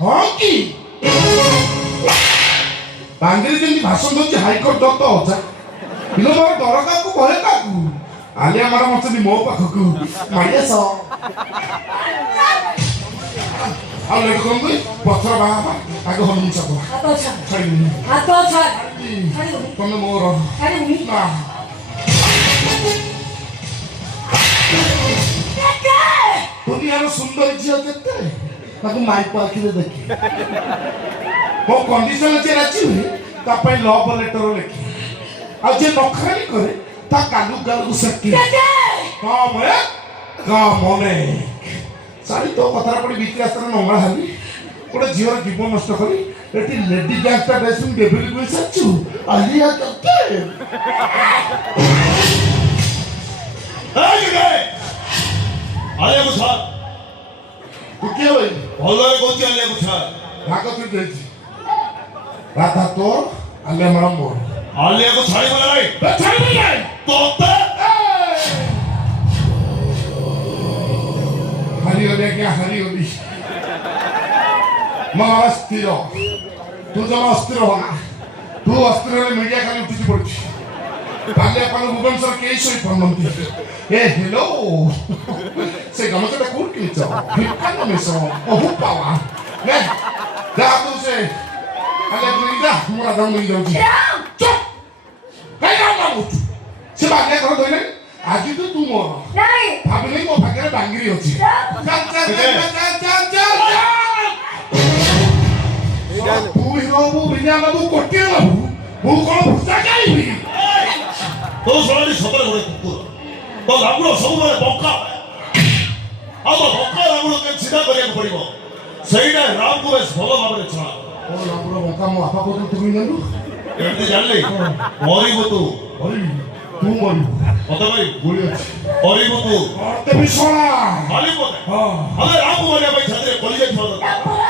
ହଁ କି ବାଙ୍ଗିରି ଯେମିତି ଭାଷଣ ଦଉଛି ହାଇକୋର୍ଟ ଦତ୍ତ ଅଜା କିନ୍ତୁ ମୋର ଡର କାହାକୁ ଭୟ କାହାକୁ ଆଲିଆ ମାଡ ମଛନ୍ତି ମୋ ପାଖକୁ ମାଡି ଆସ ଆଉ ଲେଟ୍ କରନ୍ତୁ ପଥର ବାହା ଆଗ ହନୁ ଚାପ ଛାଡ଼ିବିନି ତମେ ମୋର ନା ଦୁନିଆର ସୁନ୍ଦର ଝିଅ କେତେ ତାକୁ ମାଇପ ଆଖିରେ ଦେଖି ମୋ କଣ୍ଡିସନ ଯେ ରାଜି ହୁଏ ତା ପାଇଁ ଲଭ୍ ଲେଟର ଲେଖି ଆଉ ଯେ ନଖରାଲି କରେ ତା କାଲୁ ଗାଲକୁ ସେକି ମନେ ସାରି ତୋ କଥାରେ ପଡ଼ି ବିକ୍ରି ରାସ୍ତାରେ ନଙ୍ଗଳା ହେଲି ଗୋଟେ ଝିଅର ଜୀବନ ନଷ୍ଟ କରି ଏଠି ଲେଡି ଗ୍ୟାଙ୍ଗଟା ଡ୍ରେସ୍ ଡେଭିଲ କରି ସାରିଛୁ ଆଲିଆ କେତେ ଆଲିଆକୁ ଛାଡ଼ ତୁ କିଏ ଭାଇ ଭଲରେ କହୁଛି ଆଲିଆକୁ ଛାଡ଼ ଭାଗ ତୁ ଦେଇଛି ରାଧା ତୋର ଆଲିଆ ମ୍ୟାଡ଼ାମ ମୋର ଆଲିଆକୁ ଛାଡ଼ିବ ନା ନାଇଁ ଛାଡ଼ିବି ନାଇଁ ତୋତେ ହାରିଗଲି ଆଜ୍ଞା ହାରିଗଲି ମୋ ଅସ୍ଥିର ତୁ ଜମା ଅସ୍ଥିର ହନା ତୁ ଅସ୍ଥିର ହେଲେ ମିଡ଼ିଆ ଖାଲି ଉଠିଛି ପଡୁଛି କାଲି ଆପଣ ଭୁବନେଶ୍ୱର କେହି ଶୋଇପାରୁନାହାନ୍ତି ଏ ହେଲୋ ସେ ଗାମୁଛାଟା କୋଉଠି କିଣିଛ ଫ୍ଲିପକାର୍ଟ ମିଶ ବହୁ ପାୱା ଯାହା ତୁ ସେ କାଲି ଯା ମୁଁ ରାଧାକୁ ନେଇ ଯାଉଛି ଚୁପ୍ କାହିଁ ରାମ କହୁଛୁ ସେ ବାଗିଆ ଘର ଧୋଇଲେ ଆଜି ତୁ ମୋର ଭାବିଲି ମୋ ପାଖରେ ବାଙ୍ଗିରି ଅଛି ତୁ ହିରୋ ମୁଁ ବିନା ବାବୁ କୋଟିଏ ବାବୁ ମୁଁ କଣ ଭୂଷା ଖାଇବି ତୋ ଶୁଣାଣି ସତରେ ଗୋଟେ କୁକୁର ତୋ ଲାଗୁଡ଼ ସବୁବେଳେ ବଙ୍କା ଆଉ ତୋ ବଙ୍କା ଲାଗୁଡ଼ କେମିତି ସିଧା କରିବାକୁ ପଡ଼ିବ ସେଇଟା ରାମକୁ ବେଶ ଭଲ ଭାବରେ ଛଣା ଓ ଲାଗୁଡ଼ ବଙ୍କା ମୋ ବାପା କହୁଛନ୍ତି ତୁ ଜାଣିଲୁ କେମିତି ଜାଣିଲି ମରିବୁ ତୁ ମରିବି ତୁ ମରିବୁ ମତେ ଭାଇ ଗୁଳି ଅଛି ମରିବୁ ତୁ ମତେ ବି ଶଳା ମାରିବୁ ମତେ ହଁ ଆମେ ରାମକୁ ମାରିବା ପାଇଁ ଛାତିରେ କଲି ଯାଇଥିବା